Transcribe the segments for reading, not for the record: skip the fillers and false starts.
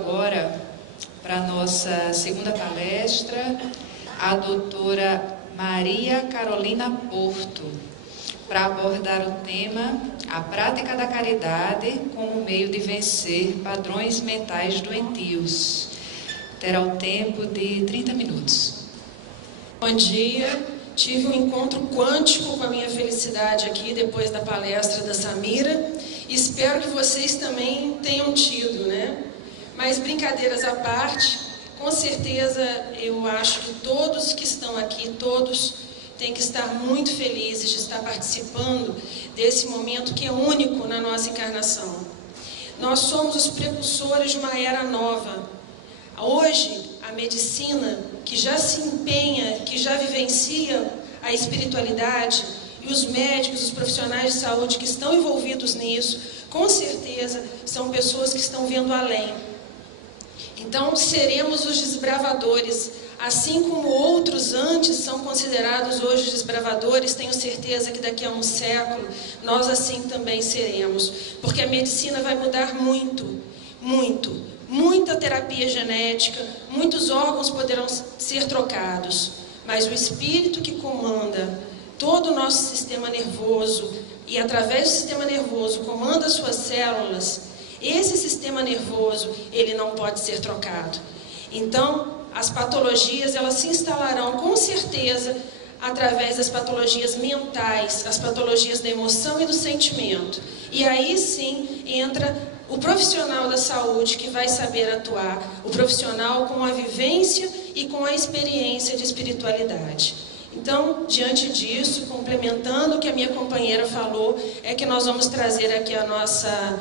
agora para a nossa segunda palestra a doutora Maria Carolina Porto, para abordar o tema A Prática da Caridade como meio de vencer padrões mentais doentios. Terá o tempo de 30 minutos. Bom dia, tive um encontro quântico com a minha felicidade aqui depois da palestra da Samira. Espero que vocês também tenham tido, né? Mas brincadeiras à parte, com certeza eu acho que todos que estão aqui, todos têm que estar muito felizes de estar participando desse momento que é único na nossa encarnação. Nós somos os precursores de uma era nova. Hoje, a medicina, que já se empenha, que já vivencia a espiritualidade, e os médicos, os profissionais de saúde que estão envolvidos nisso, com certeza são pessoas que estão vendo além. Então, seremos os desbravadores, assim como outros antes são considerados hoje desbravadores. Tenho certeza que daqui a um século nós assim também seremos, porque a medicina vai mudar muito, muito. Muita terapia genética, muitos órgãos poderão ser trocados, mas o espírito que comanda todo o nosso sistema nervoso e através do sistema nervoso comanda as suas células, esse sistema nervoso, ele não pode ser trocado. Então, as patologias, elas se instalarão com certeza através das patologias mentais, as patologias da emoção e do sentimento. E aí sim entra o profissional da saúde que vai saber atuar, o profissional com a vivência e com a experiência de espiritualidade. Então, diante disso, complementando o que a minha companheira falou, é que nós vamos trazer aqui a nossa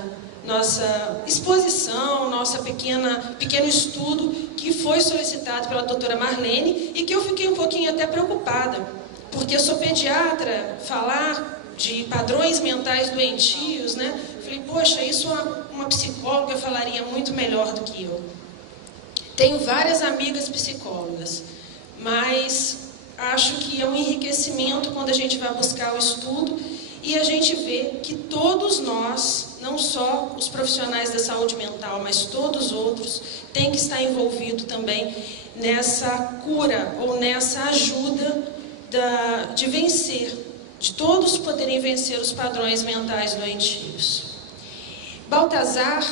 exposição, nosso pequeno estudo que foi solicitado pela doutora Marlene e que eu fiquei um pouquinho até preocupada, porque eu sou pediatra, falar de padrões mentais doentios, né? Falei, poxa, isso uma psicóloga falaria muito melhor do que eu. Tenho várias amigas psicólogas, mas acho que é um enriquecimento quando a gente vai buscar o estudo e a gente vê que todos nós, não só os profissionais da saúde mental, mas todos os outros, têm que estar envolvidos também nessa cura ou nessa ajuda de vencer, de todos poderem vencer os padrões mentais doentios. Baltazar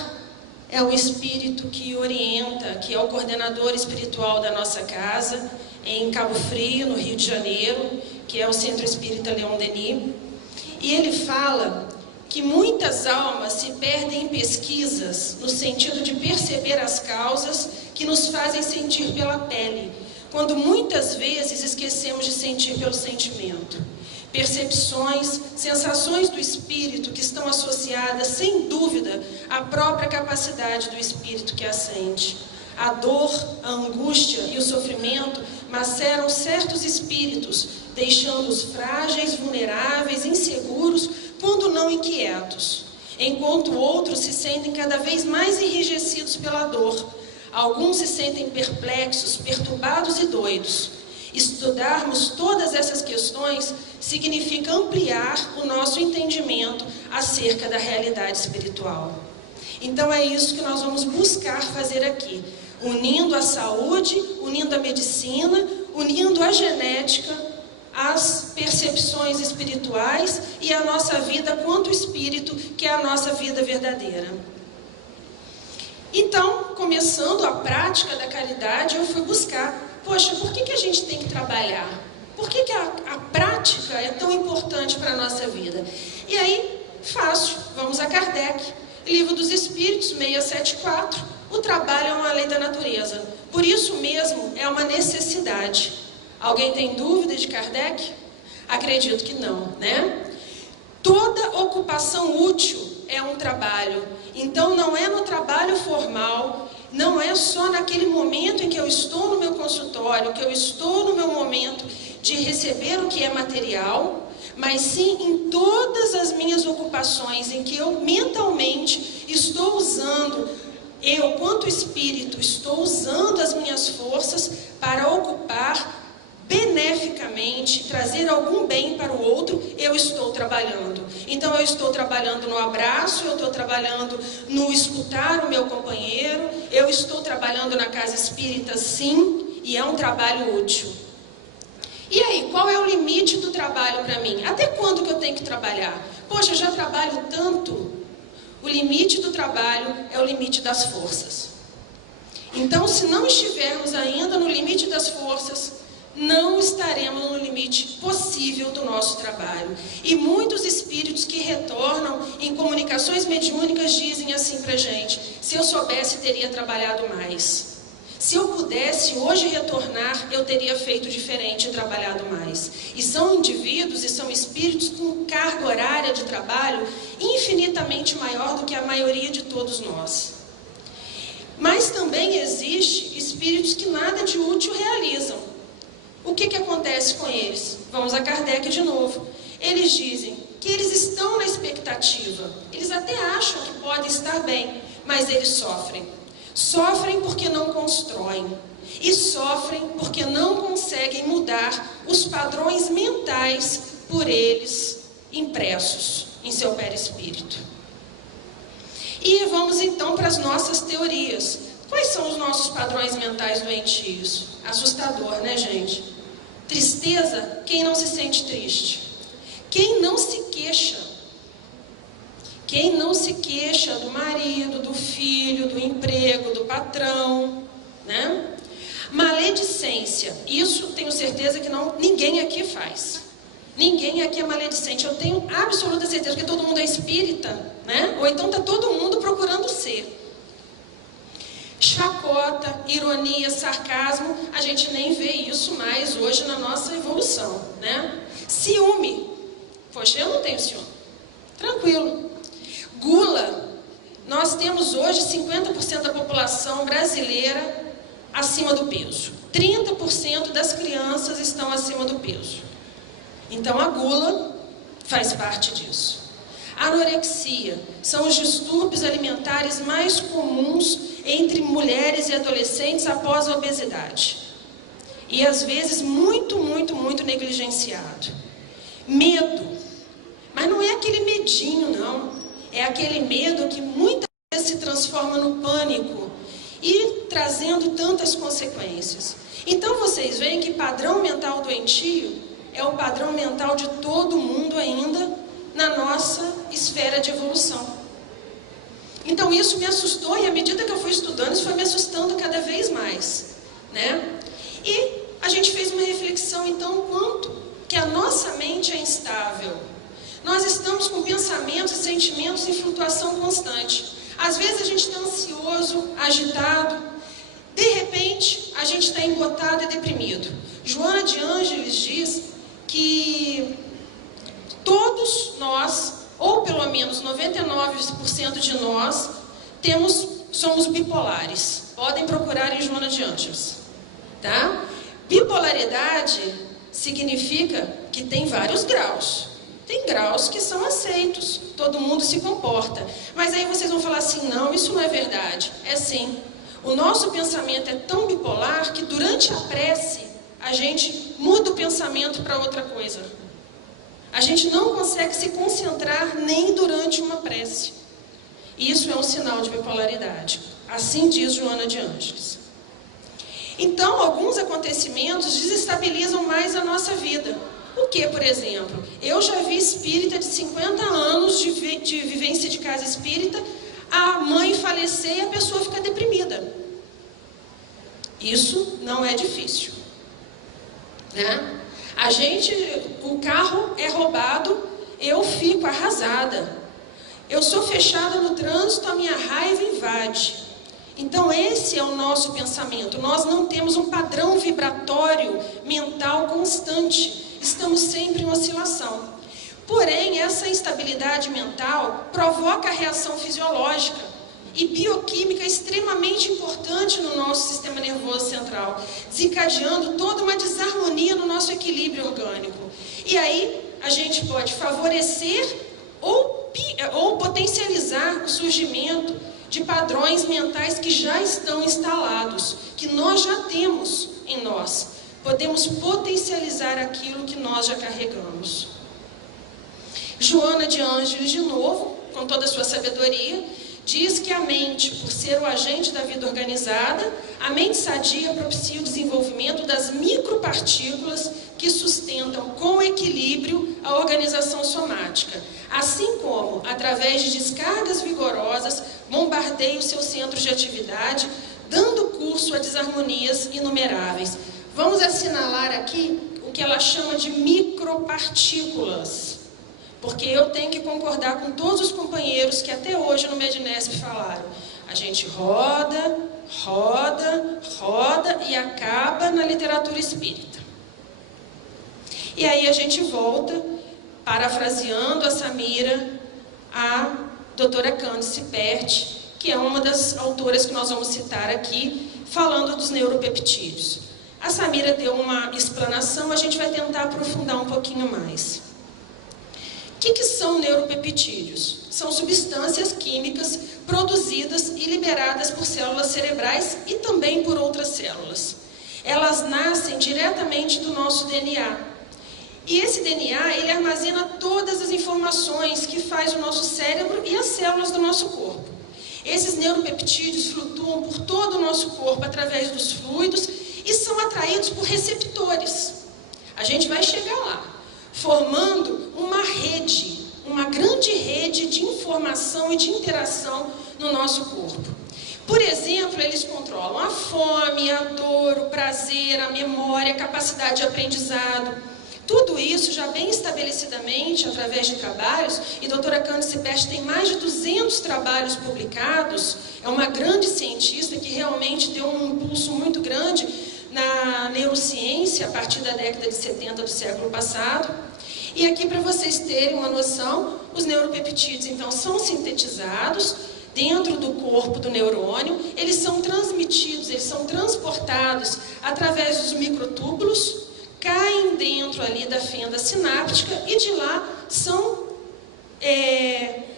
é o espírito que orienta, que é o coordenador espiritual da nossa casa, em Cabo Frio, no Rio de Janeiro, que é o Centro Espírita Leon Denis. E ele fala que muitas almas se perdem em pesquisas no sentido de perceber as causas que nos fazem sentir pela pele, quando muitas vezes esquecemos de sentir pelo sentimento. Percepções, sensações do espírito que estão associadas, sem dúvida, à própria capacidade do espírito que a sente. A dor, a angústia e o sofrimento maceram certos espíritos, deixando-os frágeis, vulneráveis, inseguros, quando não inquietos, enquanto outros se sentem cada vez mais enrijecidos pela dor. Alguns se sentem perplexos, perturbados e doidos. Estudarmos todas essas questões significa ampliar o nosso entendimento acerca da realidade espiritual. Então é isso que nós vamos buscar fazer aqui, unindo a saúde, unindo a medicina, unindo a genética, as percepções espirituais e a nossa vida quanto espírito, que é a nossa vida verdadeira. Então, começando a prática da caridade, eu fui buscar, poxa, por que a gente tem que trabalhar? Por que a prática é tão importante para a nossa vida? E aí, fácil, vamos a Kardec, Livro dos Espíritos, 674, o trabalho é uma lei da natureza. Por isso mesmo, é uma necessidade. Alguém tem dúvida de Kardec? Acredito que não, né? Toda ocupação útil é um trabalho. Então, não é no trabalho formal, não é só naquele momento em que eu estou no meu consultório, que eu estou no meu momento de receber o que é material, mas sim em todas as minhas ocupações, em que eu mentalmente estou usando, eu, quanto espírito, estou usando as minhas forças para ocupar beneficamente, trazer algum bem para o outro, eu estou trabalhando. Então eu estou trabalhando no abraço, eu estou trabalhando no escutar o meu companheiro, eu estou trabalhando na casa espírita, sim, e é um trabalho útil. E aí, qual é o limite do trabalho para mim? Até quando que eu tenho que trabalhar? Poxa, eu já trabalho tanto. O limite do trabalho é o limite das forças. Então, se não estivermos ainda no limite das forças, não estaremos no limite possível do nosso trabalho. E muitos espíritos que retornam em comunicações mediúnicas dizem assim para a gente: se eu soubesse, teria trabalhado mais. Se eu pudesse hoje retornar, eu teria feito diferente e trabalhado mais. E são indivíduos e são espíritos com carga horária de trabalho infinitamente maior do que a maioria de todos nós. Mas também existe espíritos que nada de útil realizam. O que acontece com eles? Vamos a Kardec de novo. Eles dizem que eles estão na expectativa. Eles até acham que podem estar bem, mas eles sofrem. Sofrem porque não constroem. E sofrem porque não conseguem mudar os padrões mentais por eles impressos em seu perispírito. E vamos então para as nossas teorias. Quais são os nossos padrões mentais doentios? Assustador, né, gente? Tristeza, quem não se sente triste? Quem não se queixa? Quem não se queixa do marido, do filho, do emprego, do patrão, né? Maledicência, isso tenho certeza que ninguém aqui faz. Ninguém aqui é maledicente, eu tenho absoluta certeza, porque todo mundo é espírita, né? Ou então está todo mundo procurando ser. Chacota, ironia, sarcasmo, a gente nem vê isso mais hoje na nossa evolução, né? Ciúme, poxa, eu não tenho ciúme, tranquilo. Gula, nós temos hoje 50% da população brasileira acima do peso. 30% das crianças estão acima do peso. Então a gula faz parte disso. Anorexia, são os distúrbios alimentares mais comuns entre mulheres e adolescentes após a obesidade. E às vezes muito negligenciado. Medo, mas não é aquele medinho, não. É aquele medo que muitas vezes se transforma no pânico e trazendo tantas consequências. Então vocês veem que padrão mental doentio é o padrão mental de todo mundo ainda na nossa esfera de evolução. Então isso me assustou e à medida que eu fui estudando, isso foi me assustando cada vez mais, né? E a gente fez uma reflexão então, quanto que a nossa mente é instável. Nós estamos com pensamentos e sentimentos em flutuação constante. Às vezes a gente está ansioso, agitado. De repente, a gente está embotado e deprimido. Joana de Ângeles diz que todos nós, ou pelo menos 99% de nós, somos bipolares. Podem procurar em Joana de Ângeles. Tá? Bipolaridade significa que tem vários graus. Tem graus que são aceitos, todo mundo se comporta. Mas aí vocês vão falar assim, não, isso não é verdade. É sim. O nosso pensamento é tão bipolar que durante a prece, a gente muda o pensamento para outra coisa. A gente não consegue se concentrar nem durante uma prece. Isso é um sinal de bipolaridade. Assim diz Joana de Ângeles. Então, alguns acontecimentos desestabilizam mais a nossa vida. O que, por exemplo? Eu já vi espírita de 50 anos de vivência de casa espírita, a mãe falecer e a pessoa fica deprimida. Isso não é difícil, né? O carro é roubado, eu fico arrasada. Eu sou fechada no trânsito, a minha raiva invade. Então esse é o nosso pensamento. Nós não temos um padrão vibratório mental constante. Estamos sempre em oscilação. Porém, essa instabilidade mental provoca a reação fisiológica e bioquímica extremamente importante no nosso sistema nervoso central, desencadeando toda uma desarmonia no nosso equilíbrio orgânico. E aí, a gente pode favorecer ou potencializar o surgimento de padrões mentais que já estão instalados, que nós já temos em nós. podemos potencializar aquilo que nós já carregamos. Joana de Ângeles, de novo, com toda a sua sabedoria, diz que a mente, por ser o agente da vida organizada, a mente sadia propicia o desenvolvimento das micropartículas que sustentam com equilíbrio a organização somática, assim como, através de descargas vigorosas, bombardeia os seus centros de atividade, dando curso a desarmonias inumeráveis. Vamos assinalar aqui o que ela chama de micropartículas, porque eu tenho que concordar com todos os companheiros que até hoje no Medinesp falaram. A gente roda, roda, roda e acaba na literatura espírita. E aí a gente volta, parafraseando a Samira, a doutora Cândice Perti, que é uma das autoras que nós vamos citar aqui, falando dos neuropeptídeos. A Samira deu uma explanação, a gente vai tentar aprofundar um pouquinho mais. O que são neuropeptídeos? São substâncias químicas produzidas e liberadas por células cerebrais e também por outras células. Elas nascem diretamente do nosso DNA. E esse DNA, ele armazena todas as informações que faz o nosso cérebro e as células do nosso corpo. Esses neuropeptídeos flutuam por todo o nosso corpo através dos fluidos e são atraídos por receptores. A gente vai chegar lá, formando uma rede, uma grande rede de informação e de interação no nosso corpo. Por exemplo, eles controlam a fome, a dor, o prazer, a memória, a capacidade de aprendizado. Tudo isso já bem estabelecidamente através de trabalhos, e a doutora Cândice Perti tem mais de 200 trabalhos publicados, é uma grande cientista que realmente deu um impulso muito grande na neurociência a partir da década de 70 do século passado. E aqui, para vocês terem uma noção, os neuropeptídeos, então, são sintetizados dentro do corpo do neurônio, eles são transmitidos, eles são transportados através dos microtúbulos, caem dentro ali da fenda sináptica e de lá são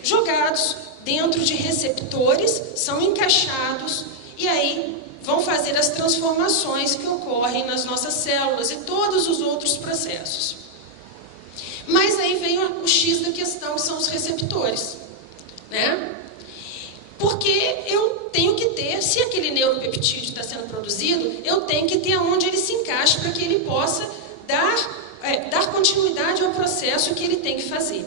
jogados dentro de receptores, são encaixados e aí vão fazer as transformações que ocorrem nas nossas células e todos os outros processos. Mas aí vem o X da questão, que são os receptores, né? Porque eu tenho que ter, se aquele neuropeptídeo está sendo produzido, eu tenho que ter onde ele se encaixe para que ele possa dar continuidade ao processo que ele tem que fazer.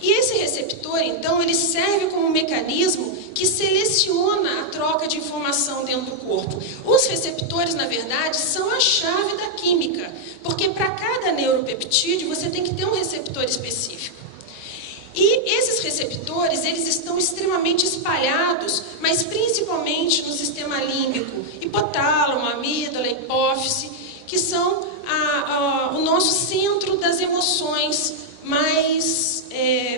E esse receptor, então, ele serve como um mecanismo que seleciona a troca de informação dentro do corpo. Os receptores, na verdade, são a chave da química, porque para cada neuropeptídeo você tem que ter um receptor específico. E esses receptores, eles estão extremamente espalhados, mas principalmente no sistema límbico, hipotálamo, amígdala, hipófise, que são o nosso centro das emoções mais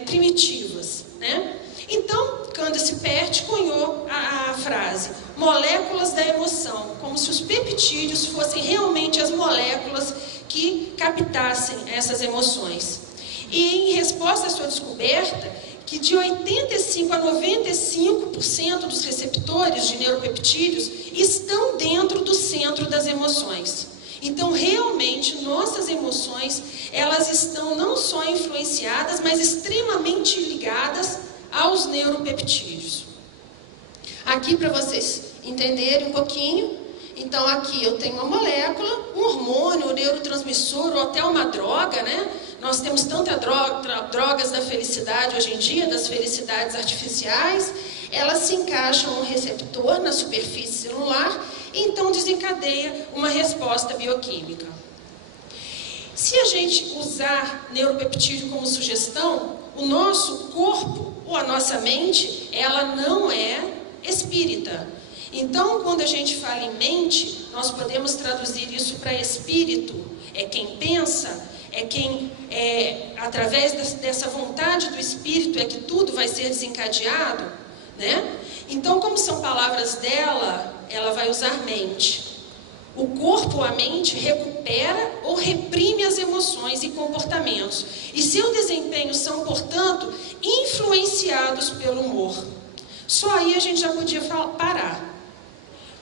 primitivas, né? Então, Cândice Perti cunhou a frase moléculas da emoção, como se os peptídeos fossem realmente as moléculas que captassem essas emoções. E em resposta à sua descoberta, que de 85% a 95% dos receptores de neuropeptídeos estão dentro do centro das emoções. Então, realmente, nossas emoções, elas estão não só influenciadas, mas extremamente ligadas aos neuropeptídeos. Aqui, para vocês entenderem um pouquinho, então aqui eu tenho uma molécula, um hormônio, um neurotransmissor ou até uma droga, né? Nós temos tantas drogas da felicidade hoje em dia, das felicidades artificiais, elas se encaixam no receptor, na superfície celular, e então desencadeia uma resposta bioquímica. Se a gente usar neuropeptídeo como sugestão, o nosso corpo, ou a nossa mente, ela não é espírita. Então, quando a gente fala em mente, nós podemos traduzir isso para espírito. É quem pensa, é quem, através dessa vontade do espírito, é que tudo vai ser desencadeado, né? Então, como são palavras dela, ela vai usar mente. O corpo ou a mente recupera ou reprime as emoções e comportamentos. E seu desempenho são, portanto, influenciados pelo humor. Só aí a gente já podia parar.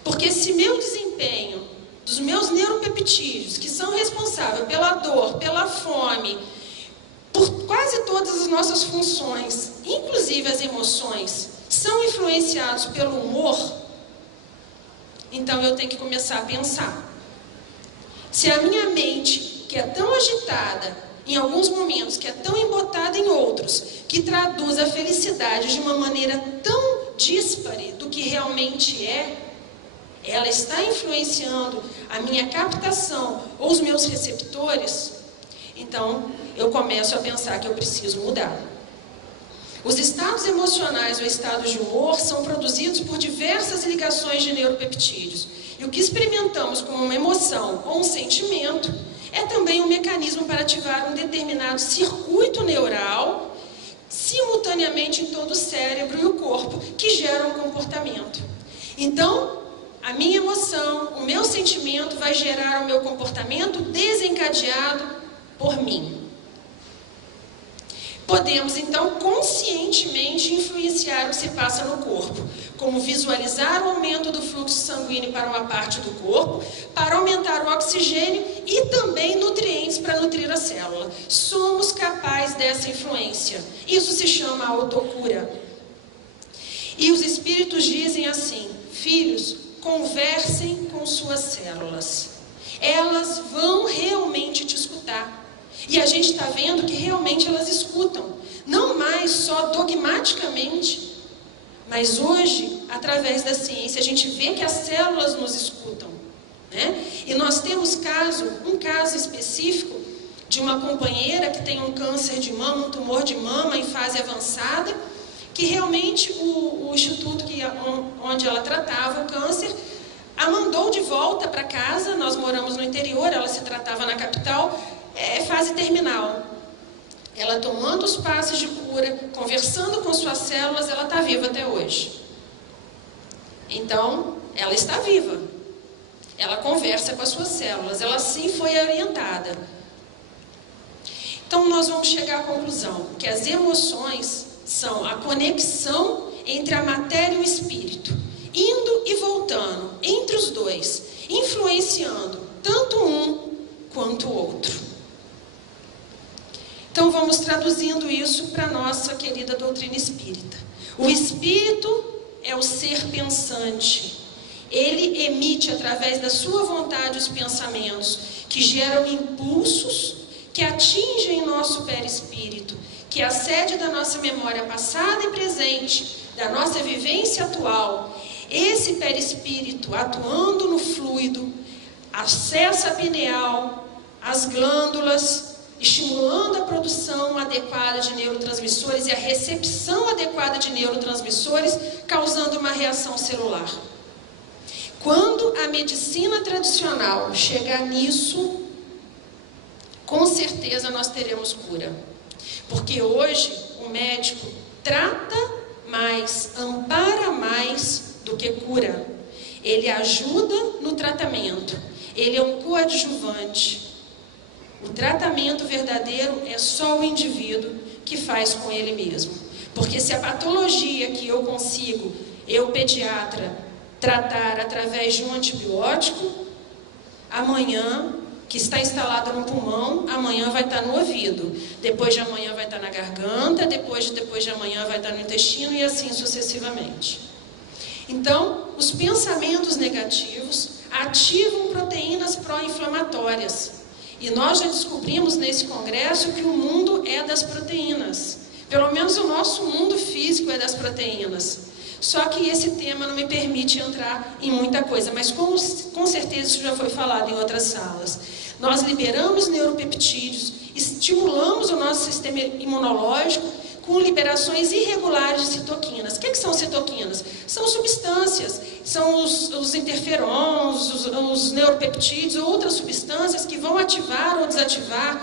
Porque se meu desempenho dos meus neuropeptídeos, que são responsáveis pela dor, pela fome, por quase todas as nossas funções, inclusive as emoções, são influenciados pelo humor, então eu tenho que começar a pensar. Se a minha mente, que é tão agitada em alguns momentos, que é tão embotada em outros, que traduz a felicidade de uma maneira tão díspare do que realmente é, ela está influenciando a minha captação ou os meus receptores, então eu começo a pensar que eu preciso mudar. Os estados emocionais ou estados de humor são produzidos por diversas ligações de neuropeptídeos. E o que experimentamos como uma emoção ou um sentimento é também um mecanismo para ativar um determinado circuito neural simultaneamente em todo o cérebro e o corpo, que gera um comportamento. Então, a minha emoção, o meu sentimento vai gerar o meu comportamento desencadeado por mim. Podemos, então, conscientemente influenciar o que se passa no corpo, como visualizar o aumento do fluxo sanguíneo para uma parte do corpo, para aumentar o oxigênio e também nutrientes para nutrir a célula. Somos capazes dessa influência. Isso se chama autocura. E os espíritos dizem assim: filhos, conversem com suas células. Elas vão realmente te escutar. E a gente está vendo que realmente elas escutam. Não mais só dogmaticamente, mas hoje, através da ciência, a gente vê que as células nos escutam, né? E nós temos um caso específico de uma companheira que tem um câncer de mama, um tumor de mama em fase avançada, que realmente o instituto onde ela tratava o câncer a mandou de volta para casa. Nós moramos no interior, ela se tratava na capital, fase terminal. Ela tomando os passes de cura, conversando com suas células, ela está viva até hoje. Então, ela está viva. Ela conversa com as suas células, ela sim foi orientada. Então, nós vamos chegar à conclusão que as emoções são a conexão entre a matéria e o espírito, indo e voltando entre os dois, influenciando tanto um quanto o outro. Então vamos traduzindo isso para a nossa querida doutrina espírita. O espírito é o ser pensante. Ele emite através da sua vontade os pensamentos que geram impulsos que atingem nosso perispírito, que é a sede da nossa memória passada e presente, da nossa vivência atual. Esse perispírito, atuando no fluido, acessa a pineal, as glândulas, estimulando a produção adequada de neurotransmissores e a recepção adequada de neurotransmissores, causando uma reação celular. Quando a medicina tradicional chegar nisso, com certeza nós teremos cura. Porque hoje o médico trata mais, ampara mais do que cura. Ele ajuda no tratamento, ele é um coadjuvante. O tratamento verdadeiro é só o indivíduo que faz com ele mesmo. Porque se a patologia que eu consigo, eu pediatra, tratar através de um antibiótico, amanhã, que está instalado no pulmão, amanhã vai estar no ouvido, depois de amanhã vai estar na garganta, depois de amanhã vai estar no intestino e assim sucessivamente. Então, os pensamentos negativos ativam proteínas pró-inflamatórias. E nós já descobrimos nesse congresso que o mundo é das proteínas. Pelo menos o nosso mundo físico é das proteínas. Só que esse tema não me permite entrar em muita coisa, mas com certeza isso já foi falado em outras salas. Nós liberamos neuropeptídeos, estimulamos o nosso sistema imunológico com liberações irregulares de citoquinas. O que são citoquinas? São substâncias, são os interferons, os neuropeptídeos, outras substâncias que vão ativar ou desativar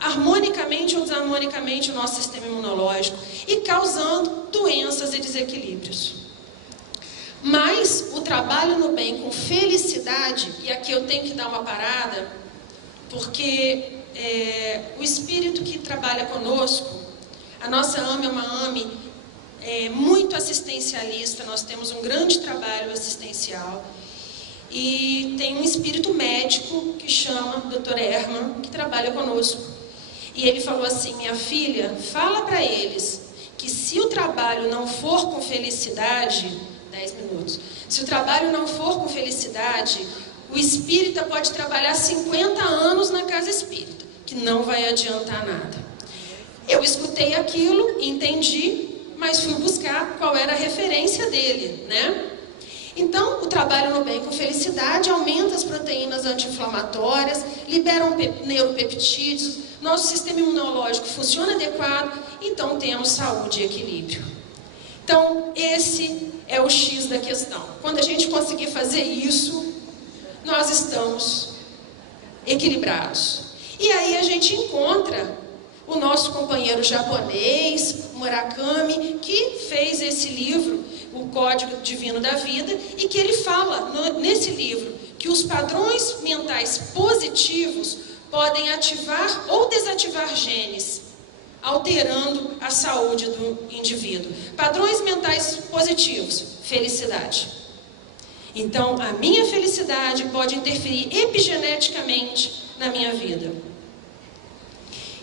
harmonicamente ou desarmonicamente o nosso sistema imunológico e causando doenças e desequilíbrios. Mas o trabalho no bem com felicidade, e aqui eu tenho que dar uma parada, porque o espírito que trabalha conosco, a nossa AME é uma AME muito assistencialista, nós temos um grande trabalho assistencial. e tem um espírito médico que chama Dr. Herman, que trabalha conosco. E ele falou assim: minha filha, fala para eles que se o trabalho não for com felicidade, 10 minutos, se o trabalho não for com felicidade, o espírita pode trabalhar 50 anos na casa espírita, que não vai adiantar nada. Eu escutei aquilo, entendi, mas fui buscar qual era a referência dele, né? Então, o trabalho no bem com felicidade aumenta as proteínas anti-inflamatórias, libera neuropeptídeos, nosso sistema imunológico funciona adequado, então temos saúde e equilíbrio. Então, esse é o X da questão. Quando a gente conseguir fazer isso, nós estamos equilibrados. E aí a gente encontra o nosso companheiro japonês, Murakami, que fez esse livro, O Código Divino da Vida, e que ele fala nesse livro que os padrões mentais positivos podem ativar ou desativar genes, alterando a saúde do indivíduo. Padrões mentais positivos, felicidade. Então, a minha felicidade pode interferir epigeneticamente na minha vida.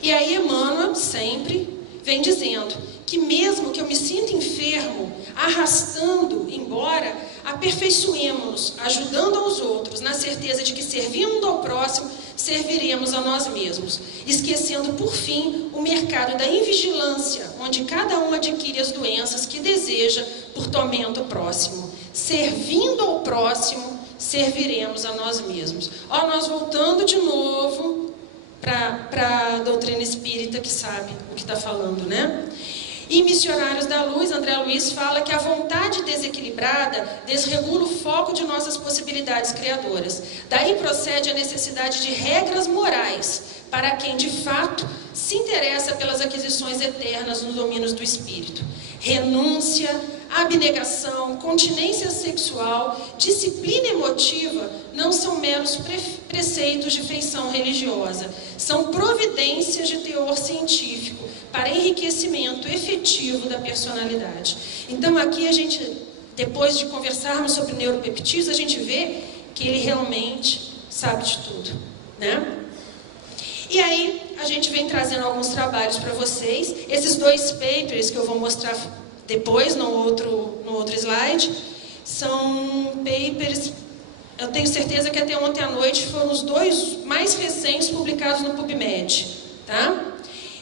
E aí Emmanuel sempre vem dizendo que mesmo que eu me sinta enfermo, arrastando embora, aperfeiçoemos-nos, ajudando aos outros, na certeza de que servindo ao próximo, serviremos a nós mesmos, esquecendo por fim o mercado da invigilância, onde cada um adquire as doenças que deseja por tormento próximo. Servindo ao próximo, serviremos a nós mesmos. Ó, nós voltando de novo para a doutrina espírita, que sabe o que está falando, né? E Missionários da Luz, André Luiz fala que a vontade desequilibrada desregula o foco de nossas possibilidades criadoras. Daí procede a necessidade de regras morais para quem de fato se interessa pelas aquisições eternas nos domínios do espírito. Renúncia, abnegação, continência sexual, disciplina emotiva não são meros preceitos de feição religiosa, são providências de teor científico para enriquecimento efetivo da personalidade. Então aqui a gente, depois de conversarmos sobre neuropeptídeos, a gente vê que ele realmente sabe de tudo, né? E aí a gente vem trazendo alguns trabalhos para vocês. Esses 2 papers que eu vou mostrar depois no outro slide são papers, eu tenho certeza que até ontem à noite foram os 2 mais recentes publicados no PubMed, tá?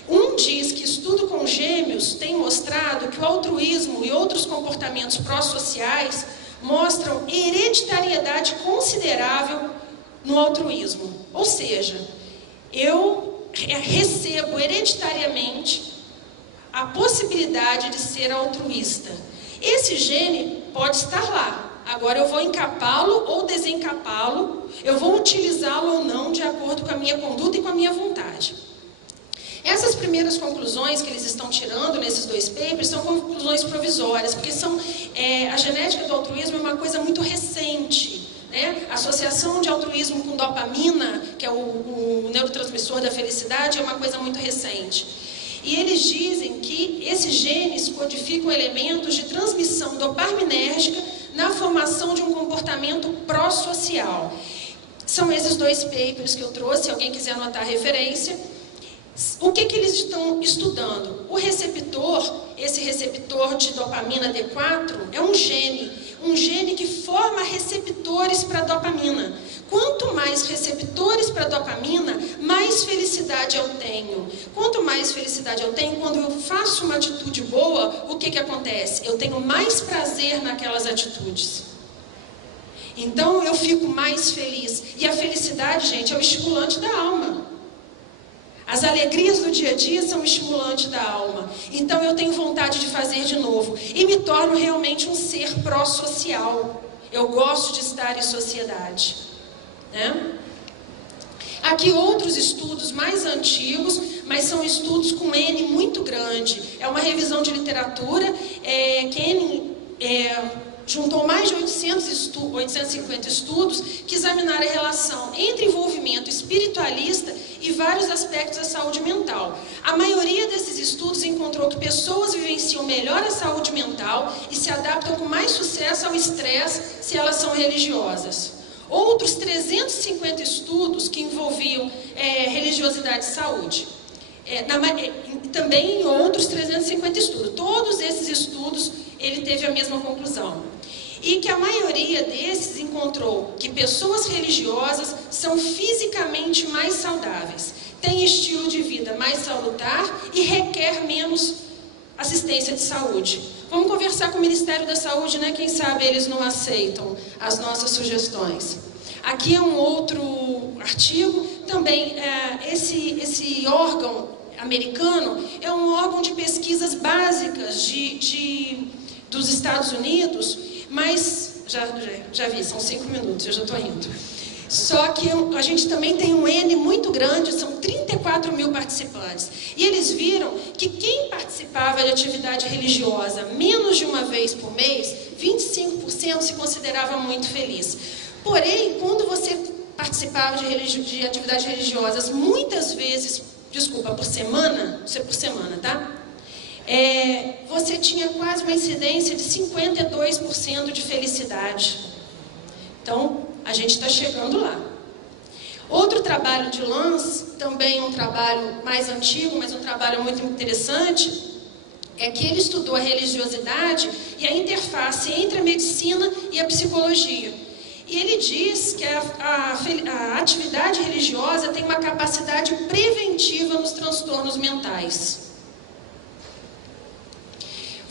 Um diz que estudo com gêmeos tem mostrado que o altruísmo e outros comportamentos pró-sociais mostram hereditariedade considerável no altruísmo. Ou seja, eu recebo hereditariamente a possibilidade de ser altruísta. Esse gene pode estar lá. Agora eu vou encapá-lo ou desencapá-lo, eu vou utilizá-lo ou não de acordo com a minha conduta e com a minha vontade. Essas primeiras conclusões que eles estão tirando nesses 2 papers são conclusões provisórias, porque a genética do altruísmo é uma coisa muito recente, né? A associação de altruísmo com dopamina, que é o neurotransmissor da felicidade, é uma coisa muito recente. E eles dizem que esses genes codificam elementos de transmissão dopaminérgica na formação de um comportamento pró-social. São esses 2 papers que eu trouxe, se alguém quiser anotar a referência. O que eles estão estudando? O receptor, esse receptor de dopamina D4, é um gene que forma receptores para dopamina. Quanto mais receptores para dopamina, mais felicidade eu tenho. Quanto mais felicidade eu tenho, quando eu faço uma atitude boa, o que acontece? Eu tenho mais prazer naquelas atitudes. Então eu fico mais feliz. E a felicidade, gente, é o estimulante da alma. As alegrias do dia a dia são o estimulante da alma. Então eu tenho vontade de fazer de novo. E me torno realmente um ser pró-social. Eu gosto de estar em sociedade, né? Aqui outros estudos mais antigos, mas são estudos com N muito grande. É uma revisão de literatura. Kenny juntou mais de 850 estudos que examinaram a relação entre envolvimento espiritualista e vários aspectos da saúde mental. A maioria desses estudos encontrou que pessoas vivenciam melhor a saúde mental e se adaptam com mais sucesso ao estresse se elas são religiosas. outros 350 estudos que envolviam religiosidade e saúde. Também em outros 350 estudos. Todos esses estudos, ele teve a mesma conclusão. E que a maioria desses encontrou que pessoas religiosas são fisicamente mais saudáveis, têm estilo de vida mais salutar e requer menos assistência de saúde. Vamos conversar com o Ministério da Saúde, né? Quem sabe eles não aceitam as nossas sugestões. Aqui é um outro artigo, também esse órgão americano é um órgão de pesquisas básicas dos Estados Unidos, mas, já vi, são 5 minutos, eu já estou indo. Só que a gente também tem um N muito grande, são 34 mil participantes. E eles viram que quem participava de atividade religiosa menos de uma vez por mês, 25% se considerava muito feliz. Porém, quando você participava de atividades religiosas muitas vezes, por semana, isso é por semana, tá? Você tinha quase uma incidência de 52% de felicidade. Então, a gente está chegando lá. Outro trabalho de Lance, também um trabalho mais antigo, mas um trabalho muito interessante, é que ele estudou a religiosidade e a interface entre a medicina e a psicologia. E ele diz que a atividade religiosa tem uma capacidade preventiva nos transtornos mentais.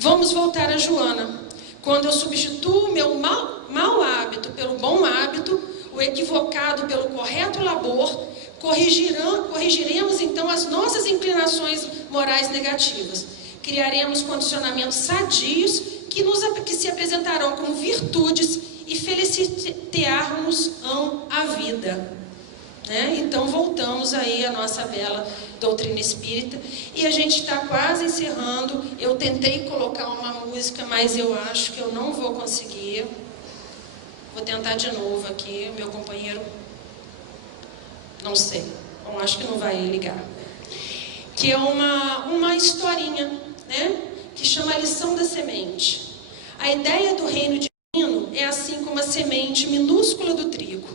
Vamos voltar a Joana. Quando eu substituo o meu mau hábito pelo bom hábito, o equivocado pelo correto labor, corrigiremos então as nossas inclinações morais negativas. Criaremos condicionamentos sadios que se apresentarão como virtudes e felicitar-nos-ão a vida. Então voltamos aí à nossa bela doutrina espírita e a gente está quase encerrando. Eu tentei colocar uma música, mas eu acho que eu não vou conseguir. Vou tentar de novo aqui, meu companheiro, não sei, eu acho que não vai ligar. Que é uma historinha, né? Que chama A Lição da Semente. A ideia do reino divino é assim como a semente minúscula do trigo.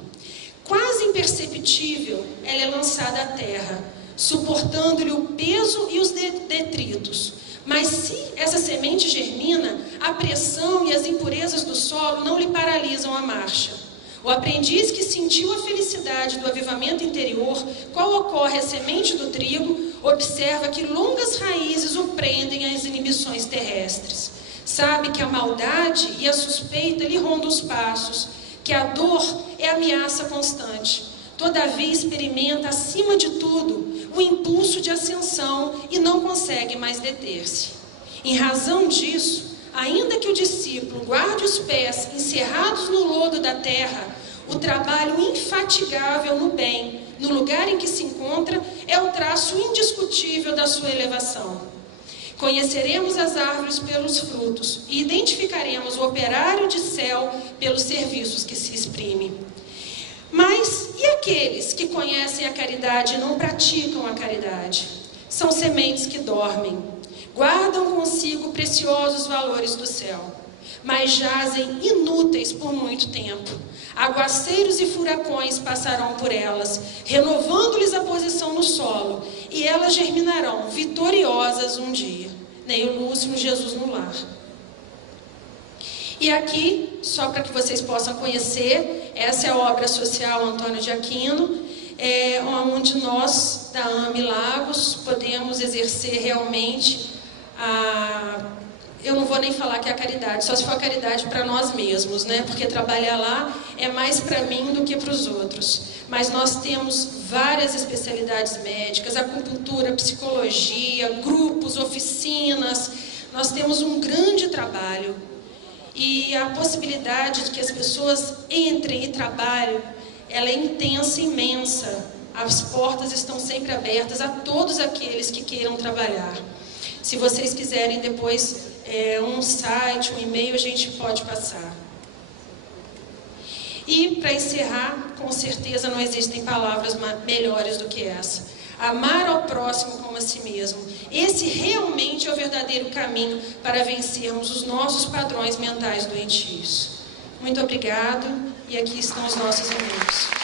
Quase imperceptível, ela é lançada à terra, suportando-lhe o peso e os detritos. Mas se essa semente germina, a pressão e as impurezas do solo não lhe paralisam a marcha. O aprendiz que sentiu a felicidade do avivamento interior, qual ocorre à semente do trigo, observa que longas raízes o prendem às inibições terrestres. Sabe que a maldade e a suspeita lhe rondam os passos, que a dor é ameaça constante. Todavia experimenta, acima de tudo, o impulso de ascensão e não consegue mais deter-se. Em razão disso, ainda que o discípulo guarde os pés encerrados no lodo da terra, o trabalho infatigável no bem, no lugar em que se encontra, é o traço indiscutível da sua elevação. Conheceremos as árvores pelos frutos e identificaremos o operário de céu pelos serviços que se exprime. Mas e aqueles que conhecem a caridade e não praticam a caridade? São sementes que dormem, guardam consigo preciosos valores do céu, mas jazem inúteis por muito tempo. Aguaceiros e furacões passarão por elas, renovando-lhes a posição no solo, e elas germinarão vitoriosas um dia. Neio Lúcio, Jesus no Lar. E aqui, só para que vocês possam conhecer, essa é a obra social Antônio de Aquino, onde nós, da AME Lagos, podemos exercer realmente eu não vou nem falar que é a caridade, só se for a caridade para nós mesmos, né? Porque trabalhar lá é mais para mim do que para os outros. Mas nós temos várias especialidades médicas, acupuntura, psicologia, grupos, oficinas. Nós temos um grande trabalho. E a possibilidade de que as pessoas entrem e trabalhem, ela é intensa, imensa. As portas estão sempre abertas a todos aqueles que queiram trabalhar. Se vocês quiserem depois um site, um e-mail, a gente pode passar. E para encerrar, com certeza não existem palavras melhores do que essa. Amar ao próximo como a si mesmo. Esse realmente é o verdadeiro caminho para vencermos os nossos padrões mentais doentios. Muito obrigado. e aqui estão os nossos amigos.